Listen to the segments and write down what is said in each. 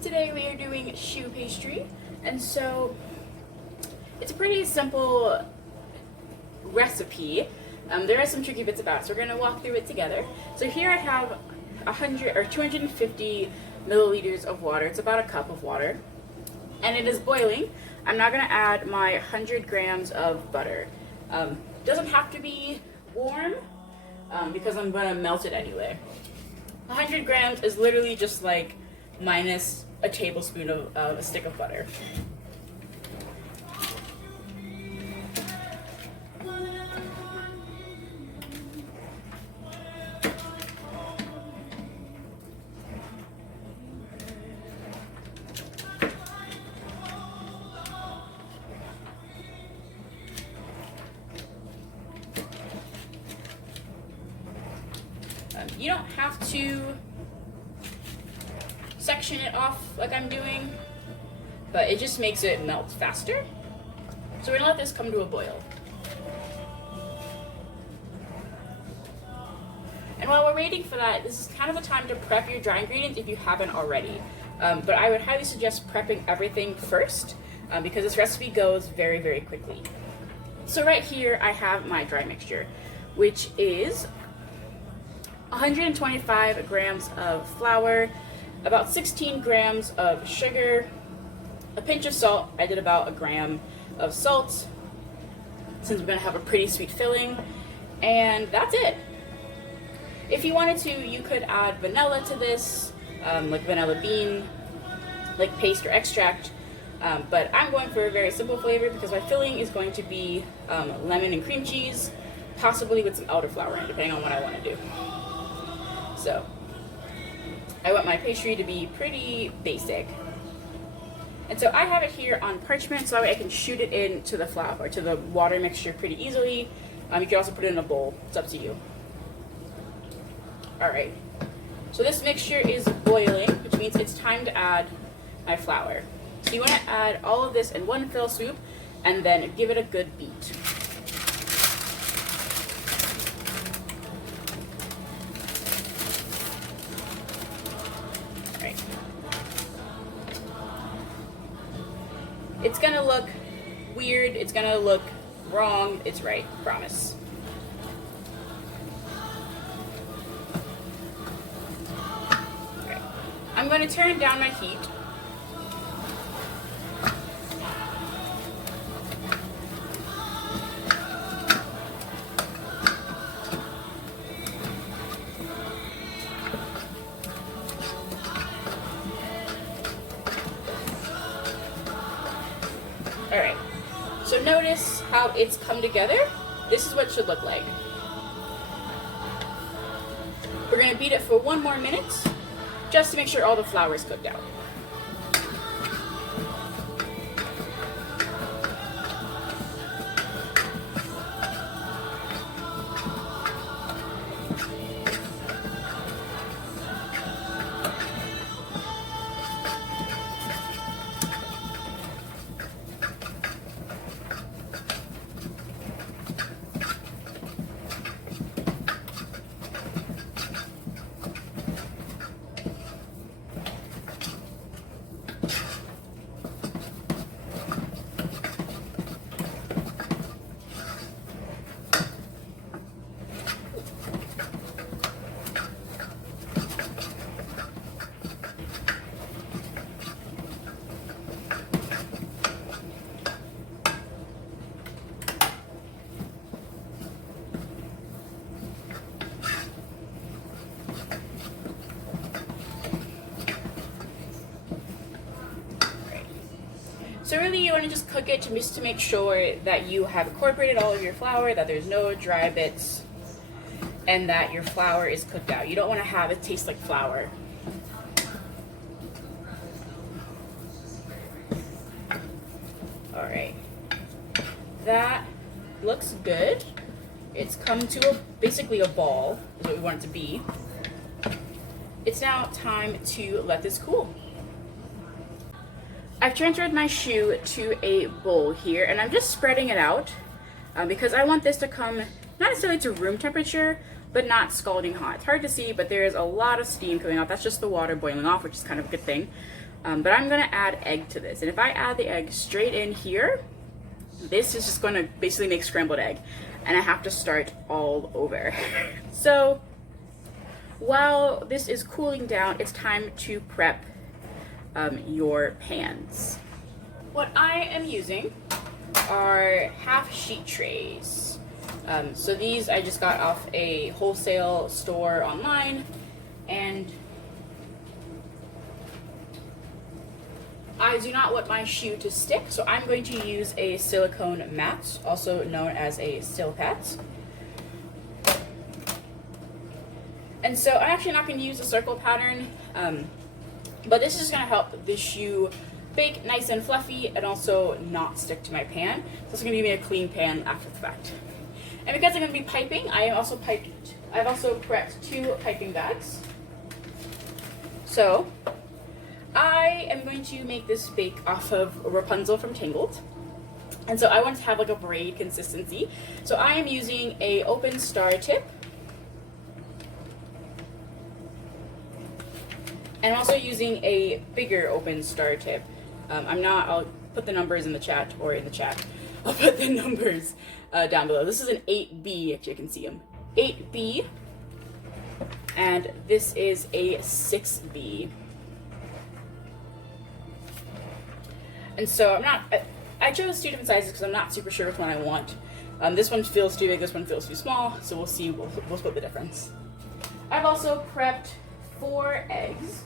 Today we are doing choux pastry, and so it's a pretty simple recipe. There are some tricky bits about it, so we're going to walk through it together. So here I have 100 or 250 milliliters of water. It's about a cup of water, and it is boiling. I'm now going to add my 100 grams of butter. Doesn't have to be warm because I'm going to melt it anyway. 100 grams is literally just like minus a tablespoon of a stick of butter. You don't have to section it off like I'm doing, but it just makes it melt faster. So we're gonna let this come to a boil. And while we're waiting for that, this is kind of a time to prep your dry ingredients if you haven't already. But I would highly suggest prepping everything first because this recipe goes very, very quickly. So right here I have my dry mixture, which is 125 grams of flour, about 16 grams of sugar, a pinch of salt. I did about a gram of salt since we're going to have a pretty sweet filling, and that's it. If you wanted to, you could add vanilla to this, like vanilla bean, like paste or extract, but I'm going for a very simple flavor because my filling is going to be lemon and cream cheese, possibly with some elderflower in, depending on what I want to do. So I want my pastry to be pretty basic. And so I have it here on parchment so that way I can shoot it into the flour or to the water mixture pretty easily. You can also put it in a bowl, it's up to you. Alright, so this mixture is boiling, which means it's time to add my flour. So you want to add all of this in one fell swoop and then give it a good beat. It's gonna look weird, it's gonna look wrong, it's right, promise. Okay. I'm gonna turn down my heat. Alright, so notice how it's come together. This is what it should look like. We're going to beat it for 1 more minute, just to make sure all the flour is cooked out. So really you want to just cook it just to make sure that you have incorporated all of your flour, that there's no dry bits, and that your flour is cooked out. You don't want to have it taste like flour. Alright, that looks good. It's come to basically a ball, is what we want it to be. It's now time to let this cool. I've transferred my choux to a bowl here, and I'm just spreading it out because I want this to come not necessarily to room temperature, but not scalding hot. It's hard to see, but there is a lot of steam coming out. That's just the water boiling off, which is kind of a good thing. But I'm gonna add egg to this. And if I add the egg straight in here, this is just gonna basically make scrambled egg. And I have to start all over. So while this is cooling down, it's time to prep your pans. What I am using are half sheet trays. So these I just got off a wholesale store online, and I do not want my shoe to stick, so I'm going to use a silicone mat, also known as a Silpat. And so I'm actually not going to use a circle pattern, but this is going to help the shoe bake nice and fluffy and also not stick to my pan. So it's going to give me a clean pan after the fact. And because I'm going to be piping, I've also prepped 2 piping bags. So I am going to make this bake off of Rapunzel from Tangled. And so I want to have like a braid consistency. So I am using a open star tip. And I'm also using a bigger open star tip. I'll put the numbers in the chat, or in the chat. I'll put the numbers down below. This is an 8B, if you can see them. 8B. And this is a 6B. And so I chose 2 different sizes because I'm not super sure which one I want. This one feels too big, this one feels too small, so we'll see, we'll split the difference. I've also prepped 4 eggs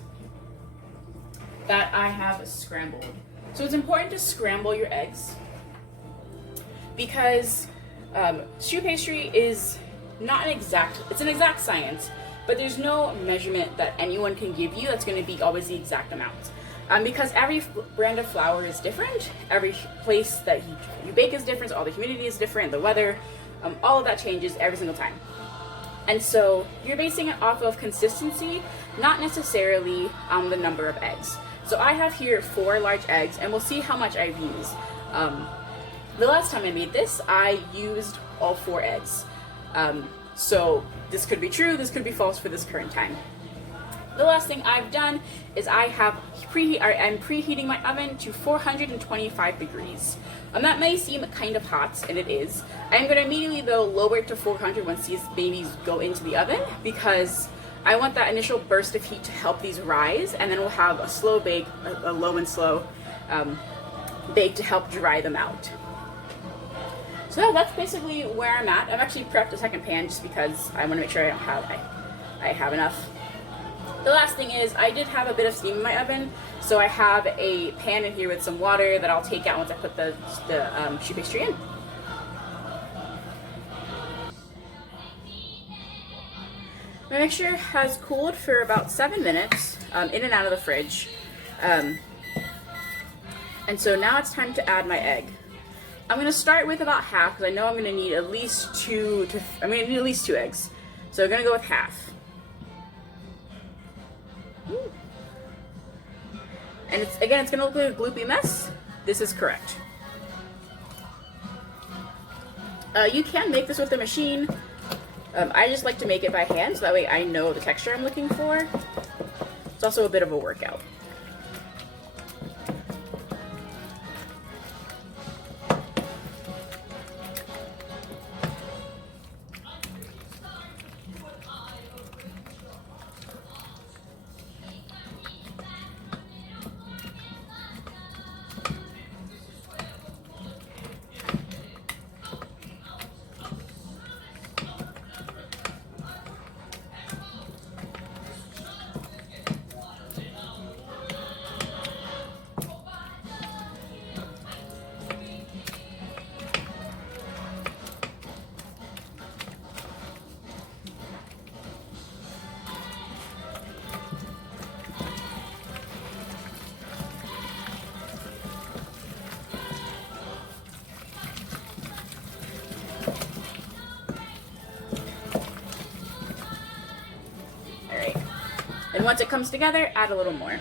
that I have scrambled. So it's important to scramble your eggs because choux pastry is not it's an exact science, but there's no measurement that anyone can give you that's going to be always the exact amount. Because every brand of flour is different, every place that you bake is different, so all the humidity is different, the weather, all of that changes every single time. And so you're basing it off of consistency, not necessarily the number of eggs. So I have here 4 large eggs, and we'll see how much I've used. The last time I made this, I used all 4 eggs. So this could be true, this could be false for this current time. The last thing I've done is I'm preheating my oven to 425 degrees. That may seem kind of hot, and it is. I'm going to immediately, though, lower it to 400 once these babies go into the oven, because I want that initial burst of heat to help these rise, and then we'll have a slow bake, a low and slow bake to help dry them out. So that's basically where I'm at. I've actually prepped a second pan just because I want to make sure I have enough. The last thing is, I did have a bit of steam in my oven, so I have a pan in here with some water that I'll take out once I put the choux pastry in. My mixture has cooled for about 7 minutes, in and out of the fridge. And so now it's time to add my egg. I'm going to start with about half, because I know I'm going to need at least 2 eggs. So I'm going to go with half. And it's going to look like a gloopy mess. This is correct. You can make this with a machine. I just like to make it by hand, so that way I know the texture I'm looking for. It's also a bit of a workout. And once it comes together, add a little more.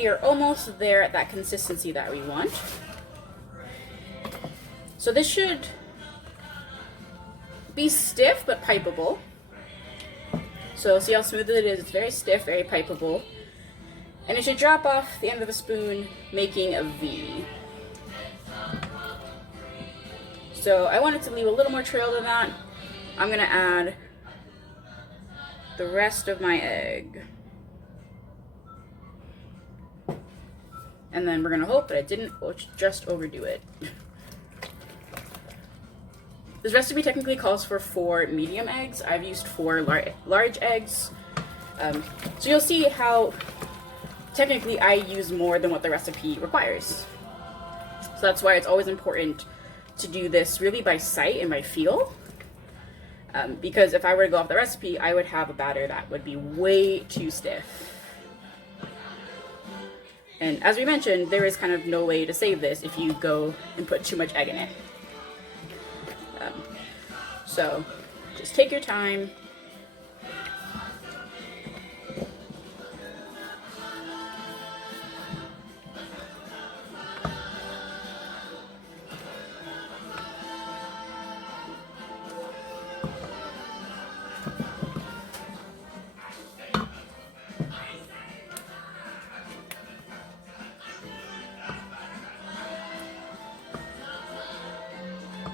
we are almost there at that consistency that we want. So this should be stiff but pipeable. So see how smooth it is? It's very stiff, very pipeable. And it should drop off the end of the spoon, making a V. So I wanted to leave a little more trail than that. I'm gonna add the rest of my egg. And then we're gonna hope that I didn't just overdo it. This recipe technically calls for 4 medium eggs. I've used 4 large eggs. So you'll see how technically I use more than what the recipe requires. So that's why it's always important to do this really by sight and by feel. Because if I were to go off the recipe, I would have a batter that would be way too stiff. And as we mentioned, there is kind of no way to save this if you go and put too much egg in it. So just take your time.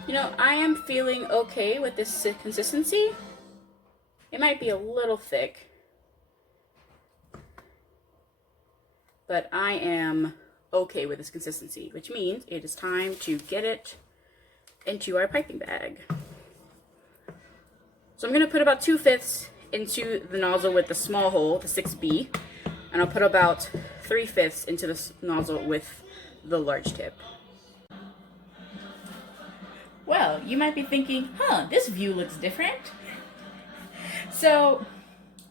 You know, I am feeling okay with this consistency. It might be a little thick, but I am okay with this consistency, which means it is time to get it into our piping bag. So I'm going to put about 2/5 into the nozzle with the small hole, the 6B, and I'll put about 3/5 into the nozzle with the large tip. Well, you might be thinking, this view looks different. So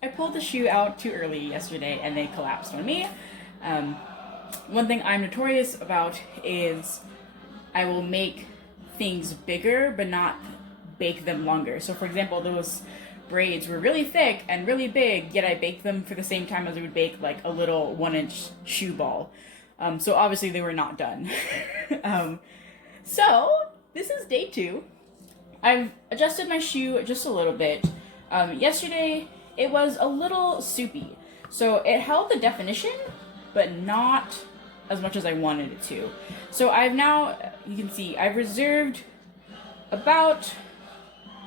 I pulled the Choux out too early yesterday and they collapsed on me. One thing I'm notorious about is I will make things bigger but not bake them longer. So for example, those braids were really thick and really big, yet I baked them for the same time as I would bake like a little 1-inch Choux ball. So obviously they were not done. So this is day 2. I've adjusted my Choux just a little bit. Yesterday, it was a little soupy. So it held the definition, but not as much as I wanted it to. So I've now, you can see, I've reserved about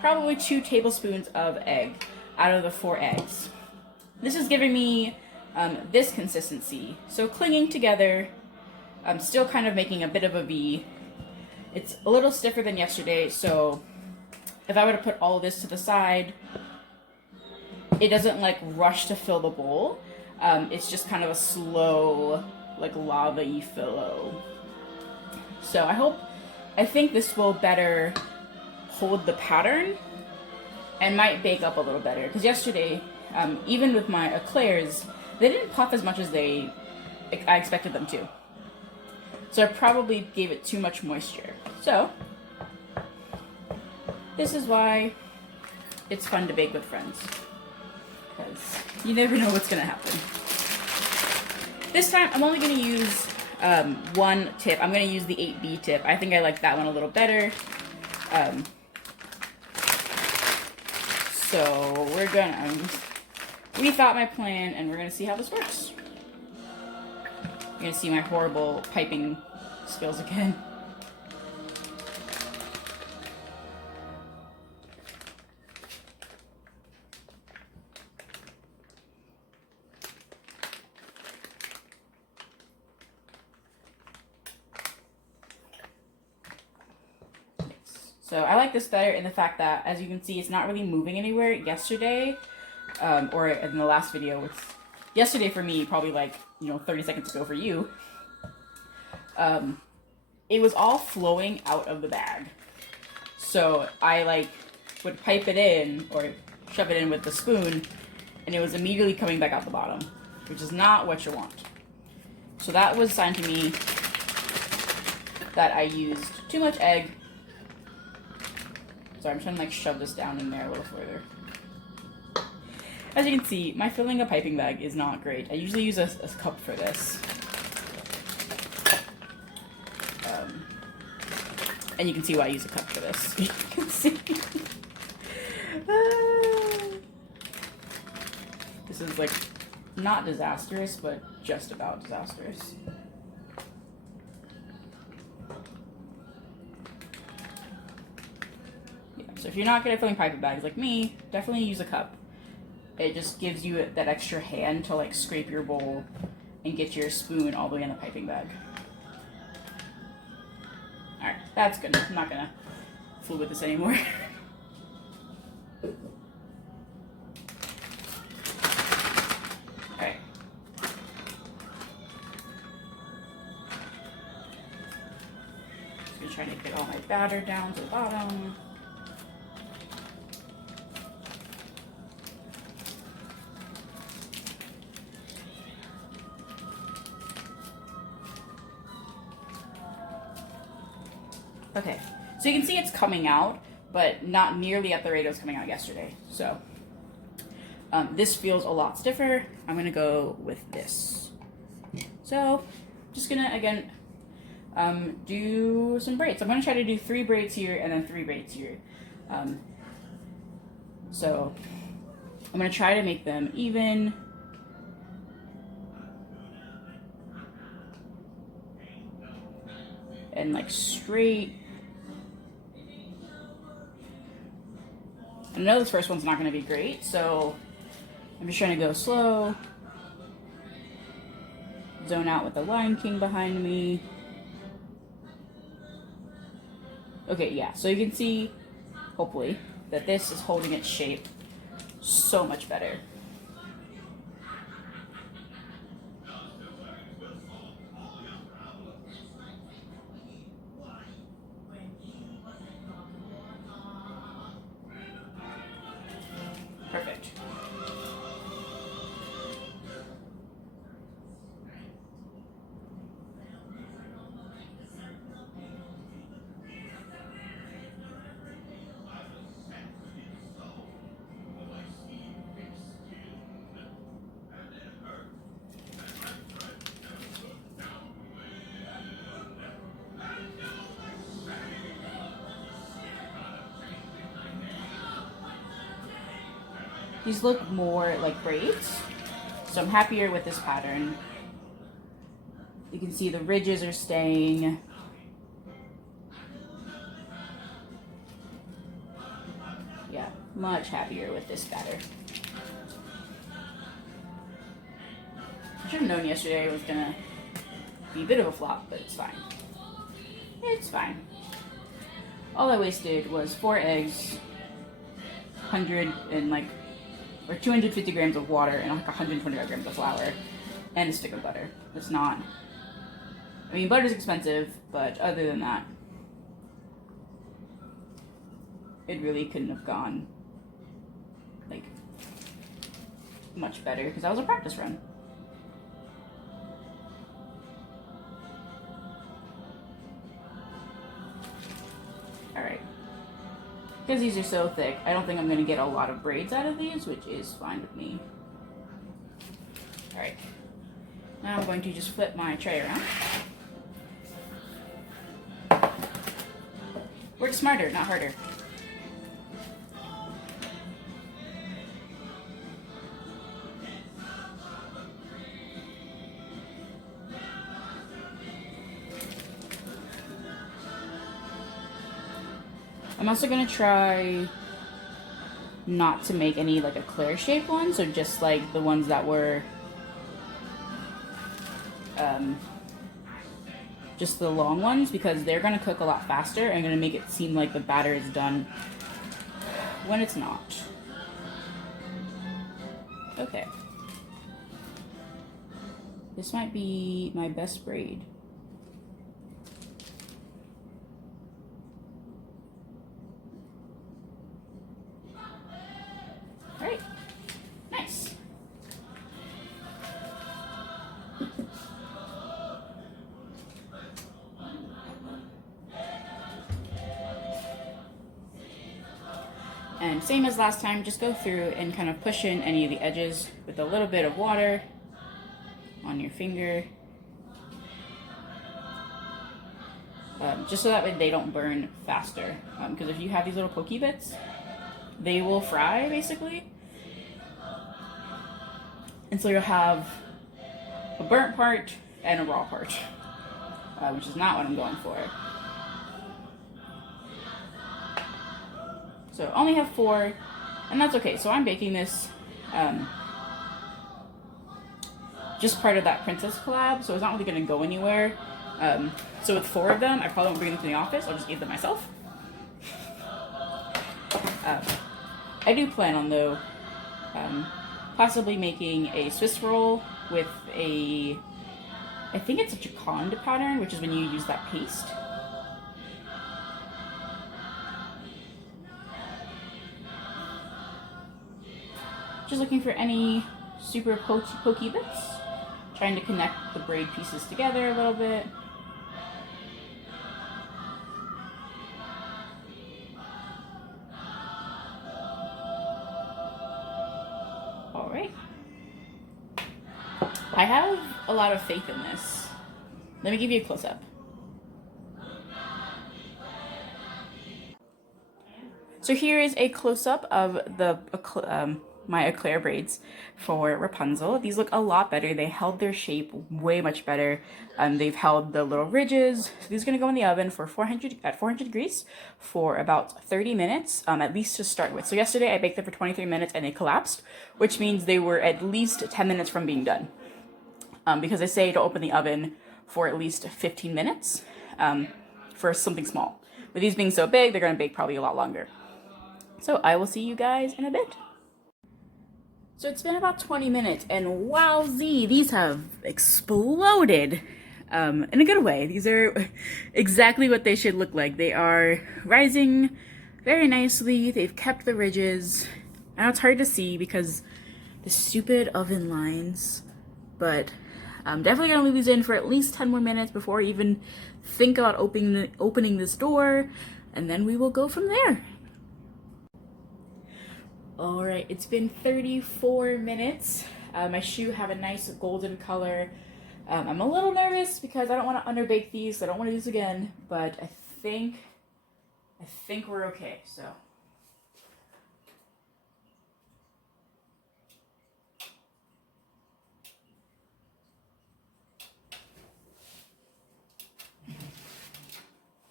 probably 2 tablespoons of egg out of the 4 eggs. This is giving me this consistency. So clinging together, I'm still kind of making a bit of a V. It's a little stiffer than yesterday, so if I were to put all of this to the side, it doesn't like rush to fill the bowl. It's just kind of a slow, like lava-y fill. So I think this will better hold the pattern and might bake up a little better. Because yesterday, even with my eclairs, they didn't puff as much as I expected them to. So I probably gave it too much moisture. So this is why it's fun to bake with friends, because you never know what's gonna happen. This time I'm only gonna use 1 tip. I'm gonna use the 8B tip. I think I like that one a little better. So we're gonna rethought my plan and we're gonna see how this works. You're gonna see my horrible piping skills again. So I like this better in the fact that, as you can see, it's not really moving anywhere. Yesterday, or in the last video, yesterday for me, probably like, 30 seconds ago for you, it was all flowing out of the bag. So I would pipe it in or shove it in with the spoon, and it was immediately coming back out the bottom, which is not what you want. So that was a sign to me that I used too much egg. Sorry, I'm trying to shove this down in there a little further. As you can see, my filling a piping bag is not great. I usually use a cup for this. And you can see why I use a cup for this. You can see. This is like not disastrous, but just about disastrous. Yeah, so if you're not good at filling piping bags like me, definitely use a cup. It just gives you that extra hand to like scrape your bowl and get your spoon all the way in the piping bag. Alright, that's good. I'm not gonna fool with this anymore. Alright. Just gonna try to get all my batter down to the bottom. Okay, so you can see it's coming out, but not nearly at the rate it was coming out yesterday. So this feels a lot stiffer. I'm gonna go with this. So just gonna, again, do some braids. I'm gonna try to do 3 braids here and then 3 braids here. So I'm gonna try to make them even. And like straight. I know this first one's not going to be great, so I'm just trying to go slow. Zone out with the Lion King behind me. Okay, yeah, so you can see, hopefully, that this is holding its shape so much better. Perfect. These look more like braids, so I'm happier with this pattern. You can see the ridges are staying. Yeah, much happier with this batter. I should have known yesterday it was gonna be a bit of a flop, but it's fine. It's fine. All I wasted was 4 eggs, 250 grams of water, and like 125 grams of flour, and a stick of butter. It's not. I mean, butter's expensive, but other than that, it really couldn't have gone like much better because that was a practice run. Alright. Because these are so thick, I don't think I'm going to get a lot of braids out of these, which is fine with me. Alright. Now I'm going to just flip my tray around. Work smarter, not harder. I'm also going to try not to make any like a clear shaped one, so just like the ones that were just the long ones, because they're going to cook a lot faster and going to make it seem like the batter is done when it's not. Okay. This might be my best braid. Alright. Nice. And same as last time, just go through and kind of push in any of the edges with a little bit of water on your finger. just so that way they don't burn faster. Because if you have these little pokey bits, they will fry basically. And so you'll have a burnt part and a raw part, which is not what I'm going for. So I only have 4, and that's okay. So I'm baking this just part of that princess collab, so it's not really going to go anywhere. So with 4 of them, I probably won't bring them to the office. I'll just eat them myself. I do plan on, though, possibly making a Swiss roll with I think it's a Choux pattern, which is when you use that paste. Just looking for any super pokey bits. Trying to connect the braid pieces together a little bit. Alright. I have a lot of faith in this. Let me give you a close-up. So here is a close-up of the my eclair braids for Rapunzel. These look a lot better. They held their shape way much better. They've held the little ridges. So these are going to go in the oven for 400 degrees for about 30 minutes, at least to start with. So yesterday I baked them for 23 minutes and they collapsed, which means they were at least 10 minutes from being done. Because I say to open the oven for at least 15 minutes for something small. With these being so big, they're going to bake probably a lot longer. So I will see you guys in a bit. So it's been about 20 minutes, and wowzee, these have exploded in a good way. These are exactly what they should look like. They are rising very nicely. They've kept the ridges. I know it's hard to see because the stupid oven lines, but I'm definitely going to leave these in for at least 10 more minutes before I even think about opening this door, and then we will go from there. Alright, it's been 34 minutes. My choux have a nice golden color. I'm a little nervous because I don't want to underbake these, so I don't want to do this again, but I think we're okay, so.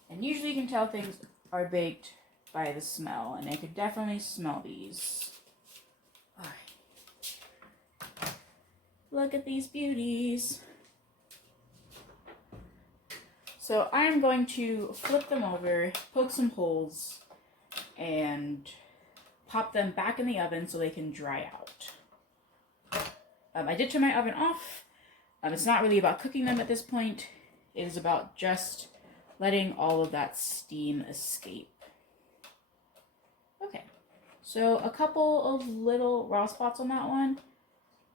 And usually you can tell things are baked by the smell, and I could definitely smell these. All right. Look at these beauties. So I'm going to flip them over, poke some holes, and pop them back in the oven so they can dry out. I did turn my oven off. It's not really about cooking them at this point. It is about just letting all of that steam escape. Okay, so a couple of little raw spots on that one,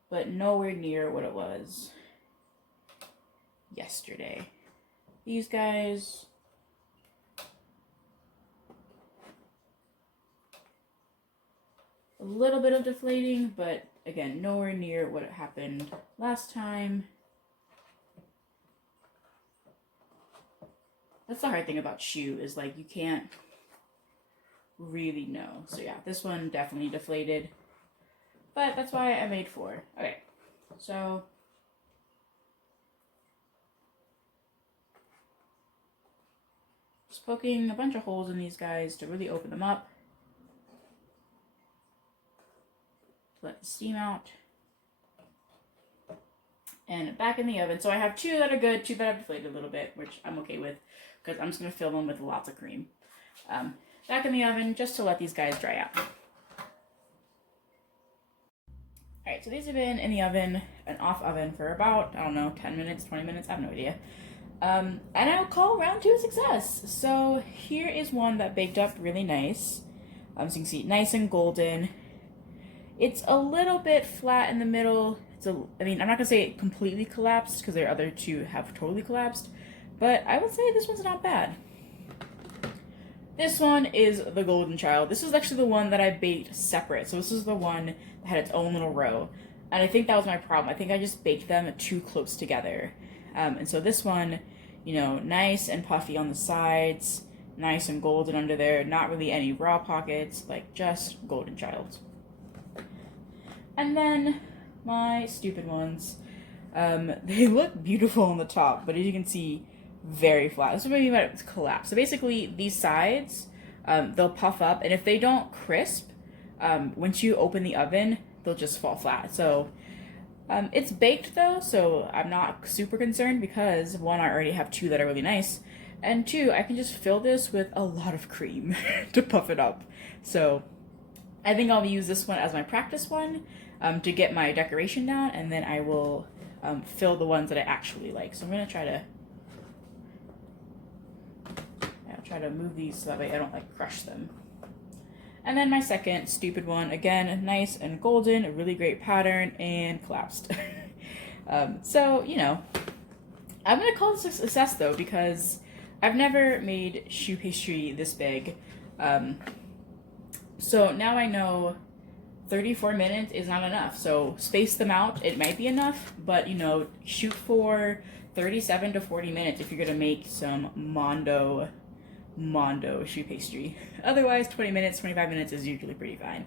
but nowhere near what it was yesterday. These guys, a little bit of deflating, but again, nowhere near what happened last time. That's the hard thing about choux, is like you can't really know. So yeah, this one definitely deflated, but that's why I made 4. Okay, so just poking a bunch of holes in these guys to really open them up. Let the steam out. And back in the oven. So I have 2 that are good, 2 that have deflated a little bit, which I'm okay with because I'm just going to fill them with lots of cream. Back in the oven just to let these guys dry out. Alright, so these have been in the oven, an off oven, for about, I don't know, 10 minutes, 20 minutes, I have no idea. And I'll call round 2 a success. So here is one that baked up really nice. So you can see, nice and golden. It's a little bit flat in the middle. I mean, I'm not going to say it completely collapsed because their other 2 have totally collapsed, but I would say this one's not bad. This one is the golden child. This is actually the one that I baked separate. So this is the one that had its own little row. And I think that was my problem. I think I just baked them too close together. And so this one you know, nice and puffy on the sides, nice and golden under there, not really any raw pockets, like just golden child. And then my stupid ones, they look beautiful on the top, but as you can see, very flat. This is what I mean by collapse. So basically, these sides, they'll puff up, and if they don't crisp, once you open the oven, they'll just fall flat. So it's baked though, so I'm not super concerned because one, I already have two that are really nice, and two, I can just fill this with a lot of cream to puff it up. So I think I'll use this one as my practice one to get my decoration down, and then I will fill the ones that I actually like. So I'm gonna try to move these so that way I don't like crush them. And then my second stupid one, again, nice and golden, a really great pattern, and collapsed. So, you know, I'm gonna call this a success though, because I've never made choux pastry this big. So now I know 34 minutes is not enough. So space them out, it might be enough, but you know, shoot for 37 to 40 minutes if you're gonna make some mondo choux pastry. Otherwise, 20 minutes, 25 minutes is usually pretty fine.